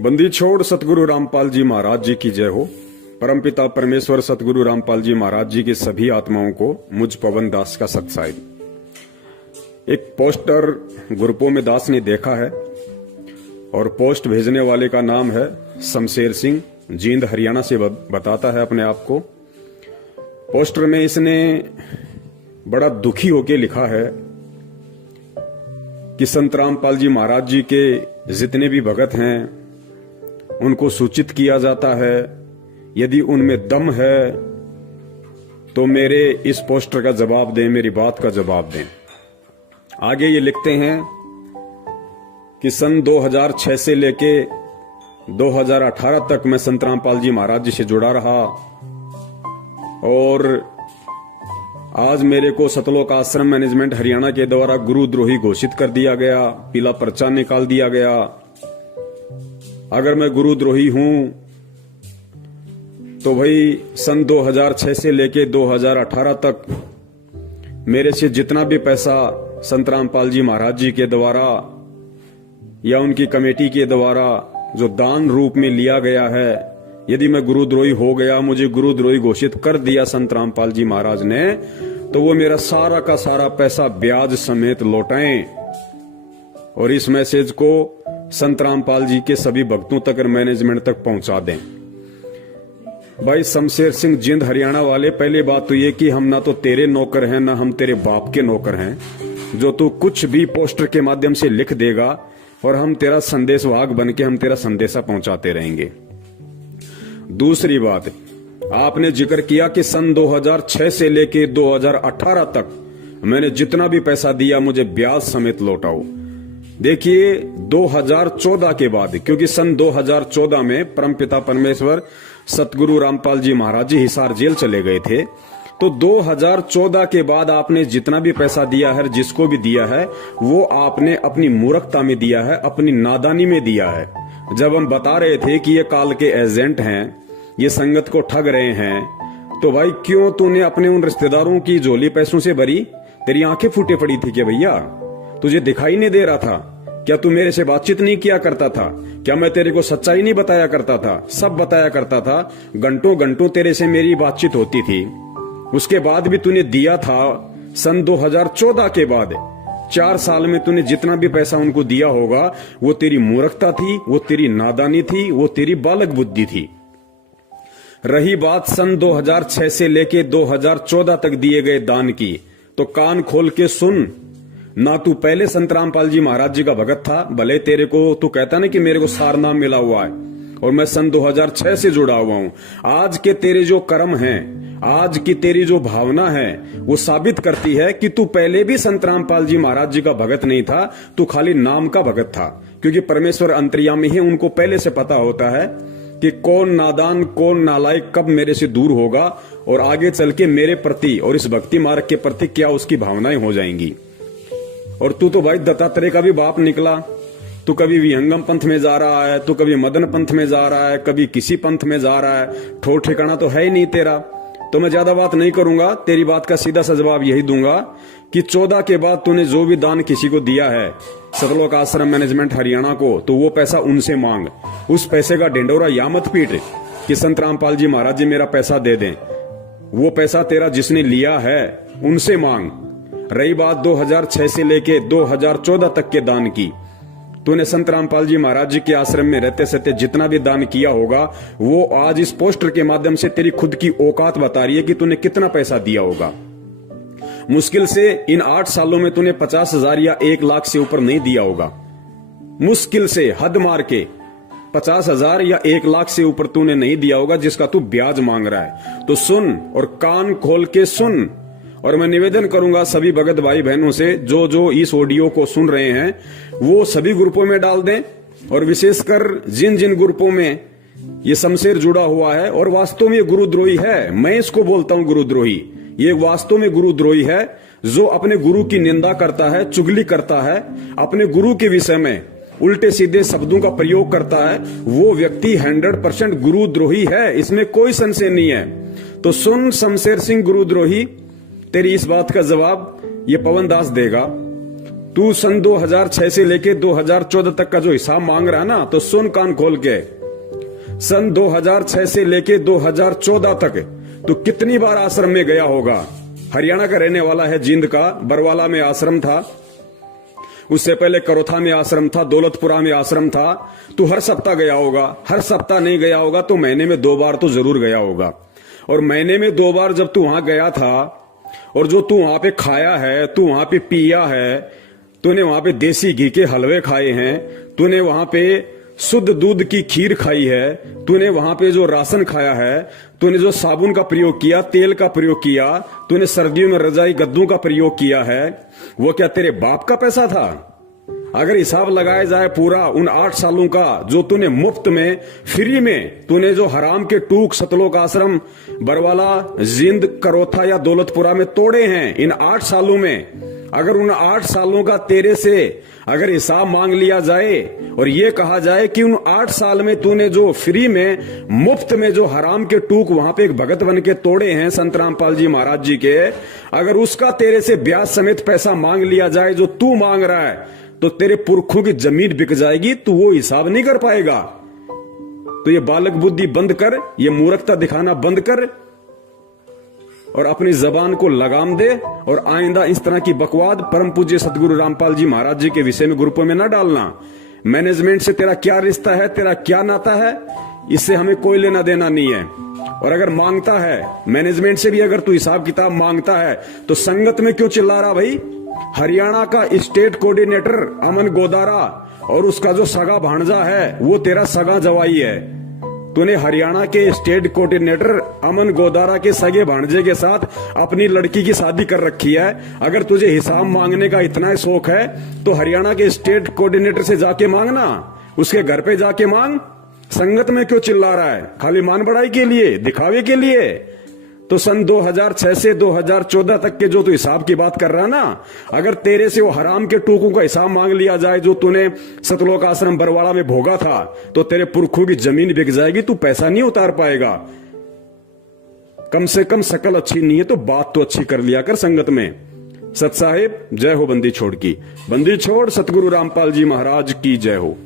बंदी छोड़ सतगुरु रामपाल जी महाराज जी की जय हो। परमपिता परमेश्वर सतगुरु रामपाल जी महाराज जी की सभी आत्माओं को मुझ पवन दास का सत्साई। एक पोस्टर ग्रुपों में दास ने देखा है और पोस्ट भेजने वाले का नाम है शमशेर सिंह, जींद हरियाणा से बताता है अपने आप को। पोस्टर में इसने बड़ा दुखी होकर लिखा है कि संत रामपाल जी महाराज जी के जितने भी भगत हैं उनको सूचित किया जाता है, यदि उनमें दम है तो मेरे इस पोस्टर का जवाब दें, मेरी बात का जवाब दें। आगे ये लिखते हैं कि सन 2006 से लेके 2018 तक मैं संत रामपाल जी महाराज जी से जुड़ा रहा और आज मेरे को सतलोक आश्रम मैनेजमेंट हरियाणा के द्वारा गुरुद्रोही घोषित कर दिया गया, पीला पर्चा निकाल दिया गया। अगर मैं गुरुद्रोही हूं तो भाई सन 2006 से लेके 2018 तक मेरे से जितना भी पैसा संत रामपाल जी महाराज जी के द्वारा या उनकी कमेटी के द्वारा जो दान रूप में लिया गया है, यदि मैं गुरुद्रोही हो गया, मुझे गुरुद्रोही घोषित कर दिया संत रामपाल जी महाराज ने, तो वो मेरा सारा का सारा पैसा ब्याज समेत लौटाएं और इस मैसेज को संत रामपाल जी के सभी भक्तों तक और मैनेजमेंट तक पहुंचा दें। भाई शमशेर सिंह, जींद हरियाणा वाले, पहली बात तो ये कि हम ना तो तेरे नौकर हैं ना हम तेरे बाप के नौकर हैं जो तू कुछ भी पोस्टर के माध्यम से लिख देगा और हम तेरा संदेशवाहक बन के हम तेरा संदेशा पहुंचाते रहेंगे। दूसरी बात, आपने जिक्र किया कि सन 2006 से लेके 2018 तक मैंने जितना भी पैसा दिया मुझे ब्याज समेत लौटाओ। देखिए 2014 के बाद, क्योंकि सन 2014 में परमपिता परमेश्वर सतगुरु रामपाल जी महाराज जी हिसार जेल चले गए थे, तो 2014 के बाद आपने जितना भी पैसा दिया है, जिसको भी दिया है, वो आपने अपनी मूर्खता में दिया है, अपनी नादानी में दिया है। जब हम बता रहे थे कि ये काल के एजेंट हैं, ये संगत को ठग रहे हैं, तो भाई क्यों तूने अपने उन रिश्तेदारों की झोली पैसों से भरी? तेरी आंखें फूटे पड़ी थी क्या भैया? तुझे दिखाई नहीं दे रहा था क्या? तू मेरे से बातचीत नहीं किया करता था क्या? मैं तेरे को सच्चाई नहीं बताया करता था? सब बताया करता था। घंटों घंटों तेरे से मेरी बातचीत होती थी। उसके बाद भी तूने दिया था। सन 2014 के बाद 4 साल में तूने जितना भी पैसा उनको दिया होगा, वो तेरी मूर्खता थी, वो तेरी नादानी थी, वो तेरी बालक बुद्धि थी। रही बात सन 2006 से लेके 2014 तक दिए गए दान की, तो कान खोल के सुन। ना तू पहले संत रामपाल जी महाराज जी का भगत था, भले तेरे को तू कहता ना कि मेरे को सार नाम मिला हुआ है और मैं सन 2006 से जुड़ा हुआ हूं। आज के तेरे जो कर्म हैं, आज की तेरी जो भावना है, वो साबित करती है कि तू पहले भी संत रामपाल जी महाराज जी का भगत नहीं था, तू खाली नाम का भगत था। क्योंकि परमेश्वर अंतर्यामी है, उनको पहले से पता होता है कि कौन नादान, कौन नालायक कब मेरे से दूर होगा और आगे चल के मेरे प्रति और इस भक्ति मार्ग के प्रति क्या उसकी भावनाएं हो जाएंगी। और तू तो भाई दत्तात्रेय का भी बाप निकला। तू कभी विहंगम पंथ में जा रहा है, तू कभी मदन पंथ में जा रहा है, कभी किसी पंथ में जा रहा है। ठोर ठिकाना तो है ही नहीं तेरा। तो मैं ज्यादा बात नहीं करूंगा, तेरी बात का सीधा सा जवाब यही दूंगा कि 14 के बाद तूने जो भी दान किसी को दिया है सतलोक आश्रम मैनेजमेंट हरियाणा को, तो वो पैसा उनसे मांग। उस पैसे का ढिंडोरा या मत पीट कि संत रामपाल जी महाराज जी मेरा पैसा दे दें। वो पैसा तेरा जिसने लिया है उनसे मांग। रही बात 2006 से लेके 2014 तक के दान की, तूने संत रामपाल जी महाराज जी के आश्रम में रहते सहते जितना भी दान किया होगा, वो आज इस पोस्टर के माध्यम से तेरी खुद की औकात बता रही है कि तूने कितना पैसा दिया होगा। मुश्किल से इन 8 सालों में तूने 50,000 या 1 लाख से ऊपर नहीं दिया होगा। मुश्किल से हद मार के 50,000 या 1 लाख से ऊपर तूने नहीं दिया होगा, जिसका तू ब्याज मांग रहा है। तो सुन और कान खोल के सुन। और मैं निवेदन करूंगा सभी भगत भाई बहनों से, जो जो इस ऑडियो को सुन रहे हैं वो सभी ग्रुपों में डाल दें, और विशेषकर जिन जिन ग्रुपों में ये शमशेर जुड़ा हुआ है और वास्तव में ये गुरुद्रोही है, मैं इसको बोलता हूं गुरुद्रोही। ये वास्तव में गुरुद्रोही है जो अपने गुरु की निंदा करता है, चुगली करता है, अपने गुरु के विषय में उल्टे सीधे शब्दों का प्रयोग करता है। वो व्यक्ति 100% गुरुद्रोही है, इसमें कोई संशय नहीं है। तो सुन शमशेर सिंह गुरुद्रोही, तेरी इस बात का जवाब ये पवन दास देगा। तू सन 2006 से लेके 2014 तक का जो हिसाब मांग रहा है ना, तो सुन कान खोल के। सन 2006 से लेके 2014 तक तू कितनी बार आश्रम में गया होगा? हरियाणा का रहने वाला है, जींद का, बरवाला में आश्रम था, उससे पहले करोथा में आश्रम था, दौलतपुरा में आश्रम था। तू हर सप्ताह गया होगा। हर सप्ताह नहीं गया होगा तो महीने में 2 बार तो जरूर गया होगा। और महीने में 2 बार जब तू वहां गया था और जो तू वहां पे खाया है, तू वहां पे पिया है, तूने वहां पे देसी घी के हलवे खाए हैं, तूने वहां पे शुद्ध दूध की खीर खाई है, तूने वहां पे जो राशन खाया है, तूने जो साबुन का प्रयोग किया, तेल का प्रयोग किया, तूने सर्दियों में रजाई गद्दों का प्रयोग किया है, वो क्या तेरे बाप का पैसा था? अगर हिसाब लगाया जाए पूरा उन 8 सालों का जो तूने मुफ्त में, फ्री में, तूने जो हराम के टूक सतलोक आश्रम बरवाला, जींद, करोथा या दौलतपुरा में तोड़े हैं इन 8 सालों में, अगर उन 8 सालों का तेरे से अगर हिसाब मांग लिया जाए और ये कहा जाए कि उन 8 साल में तूने जो फ्री में, मुफ्त में जो हराम के टूक वहां पे एक भगत बन के तोड़े हैं संत रामपाल जी महाराज जी के, अगर उसका तेरे से ब्याज समेत पैसा मांग लिया जाए जो तू मांग रहा है, तो तेरे पुरखों की जमीन बिक जाएगी। तू वो हिसाब नहीं कर पाएगा। तो ये बालक बुद्धि बंद कर, ये मूर्खता दिखाना बंद कर और अपनी जबान को लगाम दे। और आइंदा इस तरह की बकवाद परम पूज्य सतगुरु रामपाल जी महाराज जी के विषय में ग्रुपों में न डालना। मैनेजमेंट से तेरा क्या रिश्ता है, तेरा क्या नाता है, इससे हमें कोई लेना देना नहीं है। और अगर मांगता है मैनेजमेंट से भी, अगर तू हिसाब किताब मांगता है तो संगत में क्यों चिल्ला रहा भाई? हरियाणा का स्टेट कोऑर्डिनेटर अमन गोदारा और उसका जो सगा भांजा है वो तेरा सगा जवाई है। तूने हरियाणा के स्टेट कोऑर्डिनेटर अमन गोदारा के सगे भांजे के साथ अपनी लड़की की शादी कर रखी है। अगर तुझे हिसाब मांगने का इतना शौक है तो हरियाणा के स्टेट कोऑर्डिनेटर से जाके मांगना, उसके घर पे जाके मांग। संगत में क्यों चिल्ला रहा है? खाली मान बढ़ाई के लिए, दिखावे के लिए। तो सन 2006 से 2014 तक के जो तू हिसाब की बात कर रहा है ना, अगर तेरे से वो हराम के टूकों का हिसाब मांग लिया जाए जो तूने सतलोक आश्रम बरवाड़ा में भोगा था, तो तेरे पुरखों की जमीन बिक जाएगी। तू पैसा नहीं उतार पाएगा। कम से कम शकल अच्छी नहीं है तो बात तो अच्छी कर लिया कर संगत में। सत साहिब जय हो। बंदी छोड़ की, बंदी छोड़ सतगुरु रामपाल जी महाराज की जय हो।